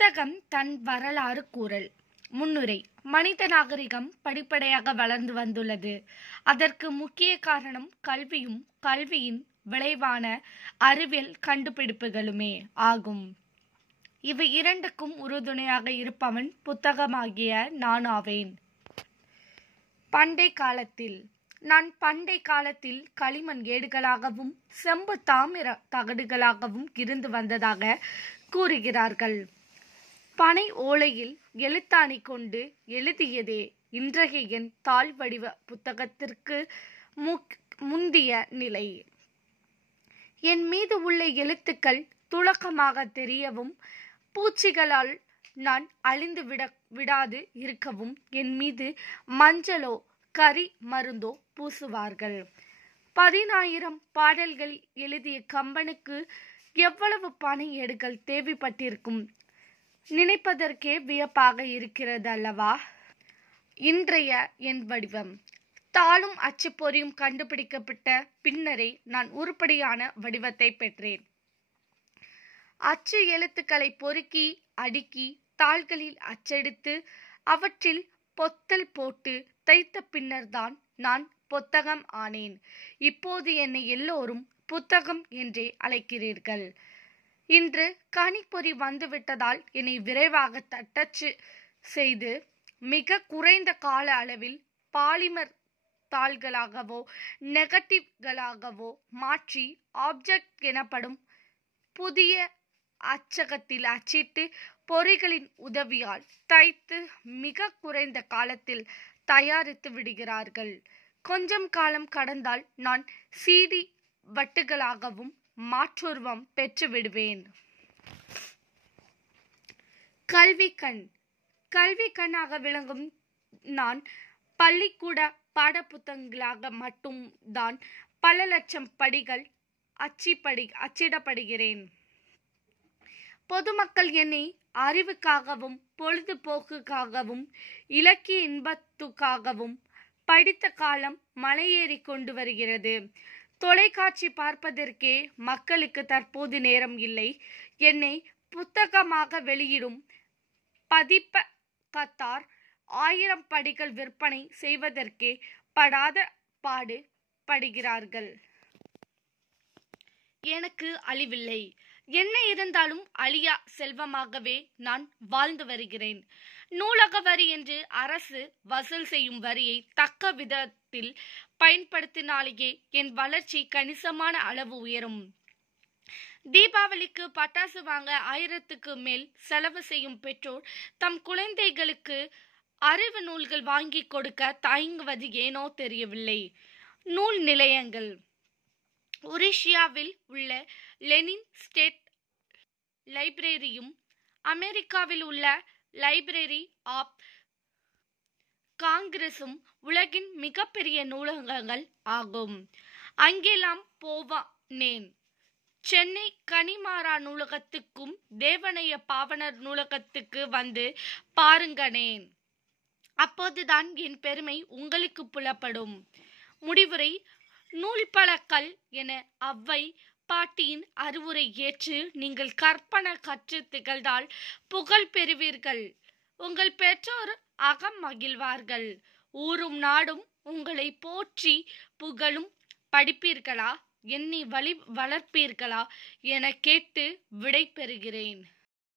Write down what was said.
புத்தகம் தன் வரலாறு கூறல். முன்னுரை. மனித நாகரிகம் படிப்படியாக வளர்ந்து வந்துள்ளது. அதற்கு முக்கிய காரணம் கல்வியும் கல்வியின் விளைவான அறிவியல் கண்டுபிடிப்புகளுமே ஆகும். இவை இரண்டுக்கும் உறுதுணையாக இருப்பவன் புத்தகமாகிய நான் ஆவேன். பண்டை காலத்தில் பண்டை காலத்தில் களிமண் ஏடுகளாகவும் செம்பு தாமிர தகடுகளாகவும் இருந்து வந்ததாக கூறுகிறார்கள். பனை ஓலையில் எழுத்தாணி கொண்டு எழுதியதே இன்றைய என் தாள் வடிவ புத்தகத்திற்கு முந்திய நிலை. என் மீது உள்ள எழுத்துக்கள் துலக்கமாக தெரியவும், பூச்சிகளால் நான் அழிந்து விடாது இருக்கவும் என் மீது மஞ்சளோ கரி மருந்தோ பூசுவார்கள். 10,000 பாடல்கள் எழுதிய கம்பனுக்கு எவ்வளவு பனை ஏடுகள் தேவைப்பட்டிருக்கும் நினைப்பதற்கே வியப்பாக இருக்கிறது அல்லவா? இன்றைய என் வடிவம் தாளும் அச்சுப்பொறியும் கண்டுபிடிக்கப்பட்ட பின்னரே நான் உருப்படியான வடிவத்தை பெற்றேன். அச்சு எழுத்துக்களை பொறுக்கி அடுக்கி தாள்களில் அச்செடுத்து அவற்றில் பொத்தல் போட்டு தைத்த பின்னர்தான் நான் புத்தகம் ஆனேன். இப்போது என்னை எல்லோரும் புத்தகம் என்றே அழைக்கிறீர்கள். இன்று கணிப்பொறி வந்துவிட்டதால் என்னை விரைவாக தட்டச்சு செய்து மிக குறைந்த கால அளவில் பாலிமர் தாள்களாகவோ நெகட்டிவ்களாகவோ மாற்றி ஆப்ஜெக்ட் எனப்படும் புதிய அச்சகத்தில் அச்சிட்டு பொறிகளின் உதவியால் தைத்து மிக குறைந்த காலத்தில் தயாரித்து விடுகிறார்கள். கொஞ்சம் காலம் கடந்தால் நான் CD வட்டுகளாகவும் மாற்றுருவம் பெற்று விடுவேன். கல்வி கண்ணாக விளங்கும் நான் பள்ளிக்கூட பாடப்புத்தகங்களாக மட்டும் தான் பல லட்சம் படிகள் அச்சிடப்படுகிறேன். பொதுமக்கள் என்னை அறிவுக்காகவும் பொழுதுபோக்குக்காகவும் இலக்கிய இன்பத்துக்காகவும் படித்த காலம் மலையேறி கொண்டு வருகிறது. தொலைக்காட்சி பார்ப்பதற்கே மக்களுக்கு தற்போது நேரம் இல்லை. என்னை புத்தகமாக வெளியிடும் பதிப்பகத்தார் 1000 படிகள் விற்பனை செய்வதற்கே படாத பாடு படுகிறார்கள். எனக்கு அழிவில்லை. என்ன இருந்தாலும் அழியா செல்வமாகவே நான் வாழ்ந்து வருகிறேன். நூலக வரி என்று அரசு வசூல் செய்யும் வரியை தக்க விதத்தில் பயன்படுத்தினாலேயே என் வளர்ச்சி கணிசமான அளவு உயரும். தீபாவளிக்கு பட்டாசு வாங்க 1000க்கு மேல் செலவு செய்யும் பெற்றோர் தம் குழந்தைகளுக்கு அறிவு நூல்கள் வாங்கி கொடுக்க தயங்குவது ஏனோ தெரியவில்லை. நூல் நிலையங்கள். ஒரிஷியாவில் உள்ள லெனின் ஸ்டேட் லைப்ரரியும் அமெரிக்காவில் உள்ள லைப்ரரி ஆப் காங்கிரஸும் உலகின் மிகப்பெரிய நூலகங்கள் ஆகும். அங்கெல்லாம் போவானேன். சென்னை கனிமாரா நூலகத்துக்கும் தேவனைய பாவனர் நூலகத்துக்கு வந்து பாருங்கனேன். அப்போதுதான் என் பெருமை உங்களுக்கு புலப்படும். முடிவுரை. நூல் பழக்கல் என அவ்வை பாட்டியின் அறிவுரை ஏற்று நீங்கள் கற்பனை கற்று திகழ்ந்தால் புகழ் பெறுவீர்கள். உங்கள் பெற்றோர் அகம் மகிழ்வார்கள். ஊரும் நாடும் உங்களை போற்றி புகழும். படிப்பீர்களா, என்னை வளர்ப்பீர்களா என கேட்டு விடை பெறுகிறேன்.